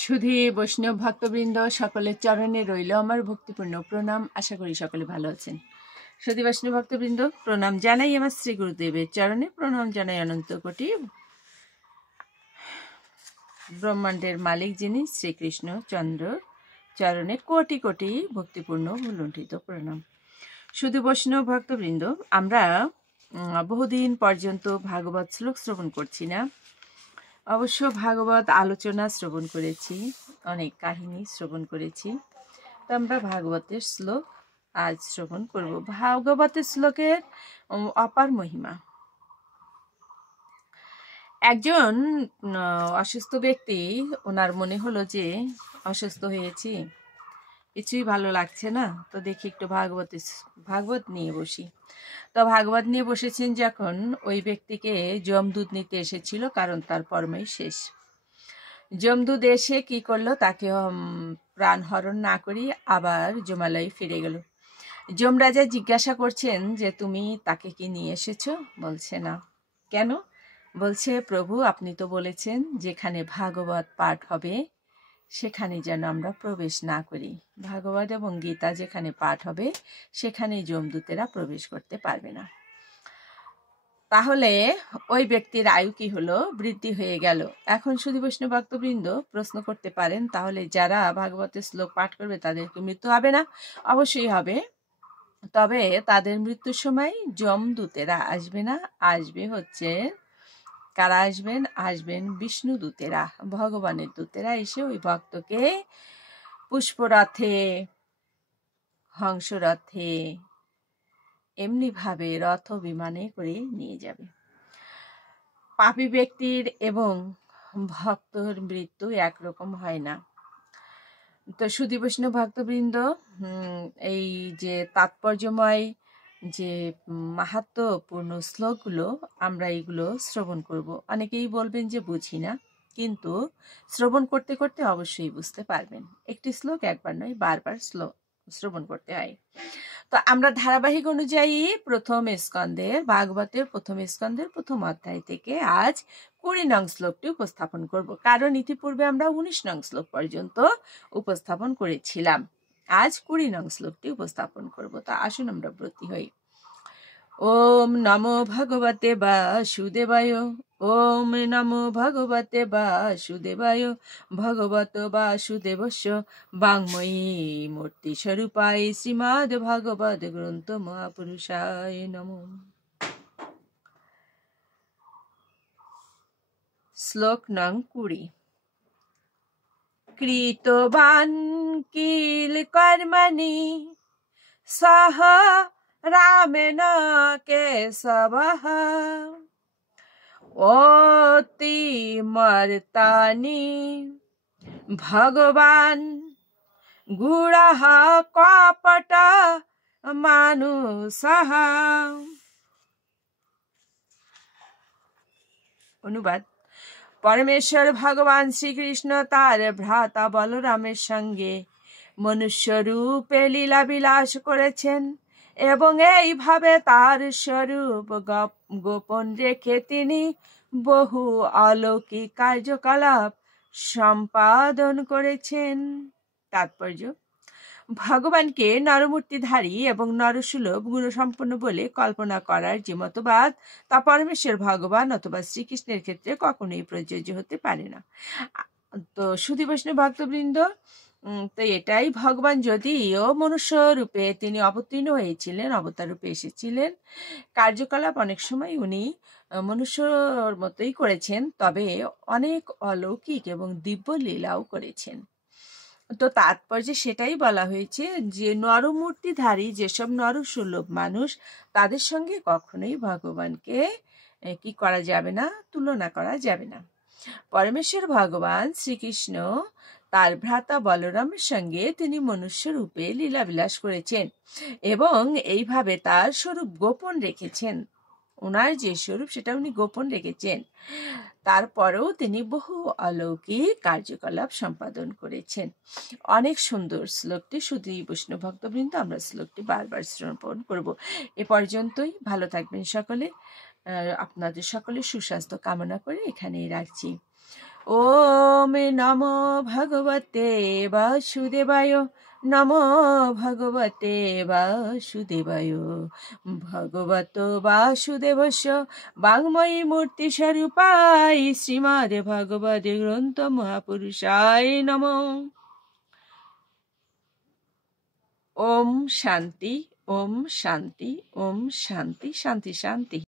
সুধী বৈষ্ণব ভক্তবৃন্দ সকলের চরণে রইল আমার ভক্তিপূর্ণ প্রণাম। আশা করি সকলে ভালো আছেন। সুধী বৈষ্ণব ভক্তবৃন্দ, প্রণাম জানাই আমার শ্রী গুরুদেবের চরণে, প্রণাম জানাই অনন্ত কোটি ব্রহ্মাণ্ডের মালিক যিনি শ্রীকৃষ্ণ চন্দ্র চরণে কোটি কোটি ভক্তিপূর্ণ লুণ্ঠিত প্রণাম। সুধী বৈষ্ণব ভক্তবৃন্দ, আমরা বহুদিন পর্যন্ত ভাগবত শ্লোক শ্রবণ করছি না। অবশ্য ভাগবত আলোচনা শ্রবণ করেছি, অনেক কাহিনী শ্রবণ করেছি। তো আমরা ভাগবতের শ্লোক আজ শ্রবণ করব। ভাগবতের শ্লোকের অপার মহিমা। একজন অসুস্থ ব্যক্তি, ওনার মনে হলো যে অসুস্থ হয়েছি, কিছুই ভালো লাগছে না, তো দেখি একটু ভাগবত নিয়ে বসি। তো ভাগবত নিয়ে বসেছেন যখন, ওই ব্যক্তিকে যমদূত নিতে এসেছিল, কারণ তার পরমাই শেষ। যমদূত এসে কি করলো, তাকে প্রাণ হরণ না করি আবার যমালয়ে ফিরে গেল। যমরাজা জিজ্ঞাসা করছেন যে তুমি তাকে কি নিয়ে এসেছো? বলছে না। কেন? বলছে প্রভু আপনি তো বলেছেন যেখানে ভাগবত পাঠ হবে সেখানে যেন আমরা প্রবেশ না করি। ভাগবত এবং গীতা যেখানে পাঠ হবে সেখানে যমদূতেরা প্রবেশ করতে পারবে না। তাহলে ওই ব্যক্তির আয়ু কি হলো? বৃদ্ধি হয়ে গেল। এখন সুধী বৈষ্ণব ভক্তবৃন্দ প্রশ্ন করতে পারেন, তাহলে যারা ভাগবতের শ্লোক পাঠ করবে তাদের কি মৃত্যু হবে না? অবশ্যই হবে। তবে তাদের মৃত্যুর সময় যমদূতেরা আসবে না, আসবে হচ্ছে কারা আসবেন? আসবেন বিষ্ণু দূতেরা, ভগবানের দূতেরা এসে ওই ভক্তকে পুষ্পরথে, হংসরথে, এমনি ভাবে রথ বিমানে করে নিয়ে যাবে। পাপী ব্যক্তির এবং ভক্তর মৃত্যু একরকম হয় না। তো সুধী বৈষ্ণব ভক্তবৃন্দ, এই যে তাৎপর্যময় যে মাহাত্ম্যপূর্ণ শ্লোকগুলো আমরা এইগুলো শ্রবণ করব। অনেকেই বলবেন যে বুঝি না, কিন্তু শ্রবণ করতে করতে অবশ্যই বুঝতে পারবেন। একটি শ্লোক একবার নয়, বারবার শ্রবণ করতে হয়। তো আমরা ধারাবাহিক অনুযায়ী প্রথম স্কন্ধের, ভাগবতের প্রথম স্কন্ধের প্রথম অধ্যায় থেকে আজ 20 নং শ্লোকটি উপস্থাপন করব, কারণ ইতিপূর্বে আমরা 19 নং শ্লোক পর্যন্ত উপস্থাপন করেছিলাম। আজ 20 নং শ্লোকটি উপস্থাপন করব। তা আসুন আমরা ব্রতী হই। ওম নমো ভগবতে বাসুদেবায়। ওম নমো ভগবতে বাসুদেবায়। ভগবত বাসুদেবস্য বাংময়ী মূর্তি স্বরূপায় শ্রীমদ ভাগবত গ্রন্থ মহাপুরুষায় নমো। শ্লোক নং 20। কৃতবান কিল কর্মণি সহ রামেণ কেশবঃ অতি মর্তানি ভগবান গুড়ঃ কপট মানুষঃ। অনুবাদ: পরমেশ্বর ভগবান শ্রীকৃষ্ণ তার ভ্রাতা বলরামের সঙ্গে মনুষ্য রূপে লীলা বিলাস করেছেন এবং এইভাবে তার স্বরূপ গোপন রেখে তিনি বহু অলৌকিক কার্যকলাপ সম্পাদন করেছেন। তাৎপর্য: ভগবানকে নরমূর্তিধারী এবং নরসুলভ গুণসম্পন্ন বলে কল্পনা করার যে মতবাদ, তা পরমেশ্বর ভগবান অথবা শ্রীকৃষ্ণের ক্ষেত্রে কখনোই প্রযোজ্য হতে পারে না। তো সুধী বৈষ্ণব ভক্তবৃন্দ, তো এটাই, ভগবান যদিও মনুষ্য রূপে তিনি অবতীর্ণ হয়েছিলেন, অবতার রূপে এসেছিলেন, কার্যকলাপ অনেক সময় উনি মনুষ্যর মতোই করেছেন, তবে অনেক অলৌকিক এবং দিব্য লীলাও করেছেন। তো তাৎপর্যে সেটাই বলা হয়েছে যে নরমূর্তিধারী যেসব নরসুলভ মানুষ, তাদের সঙ্গে কখনোই ভগবানকে কি করা যাবে না, তুলনা করা যাবে না। পরমেশ্বর ভগবান শ্রীকৃষ্ণ তার ভ্রাতা বলরামের সঙ্গে তিনি মনুষ্য রূপে লীলাবিলাস করেছেন এবং এইভাবে তার স্বরূপ গোপন রেখেছেন। ওনার যে স্বরূপ সেটা উনি গোপন রেখেছেন। তারপরেও তিনি বহু অলৌকিক কার্যকলাপ সম্পাদন করেছেন। অনেক সুন্দর শ্লোকটি। সুধী বৈষ্ণব ভক্তবৃন্দ, আমরা শ্লোকটি বারবার শ্রবণ করব। এ পর্যন্তই। ভালো থাকবেন সকলে। আপনাদের সকলের সুস্বাস্থ্য কামনা করে এখানেই রাখছি। ওম নমো ভগবতে বাসুদেবায়, নমো ভগবতে বাসুদেবায়। ভগবত বাসুদেবস্য বাংময়ী মূর্তি স্বরূপায় শ্রীমদ্ ভগবদ গ্রন্থ মহাপুরুষায় নমঃ। ওম শান্তি, ওম শান্তি, ওম শান্তি, শান্তি শান্তি।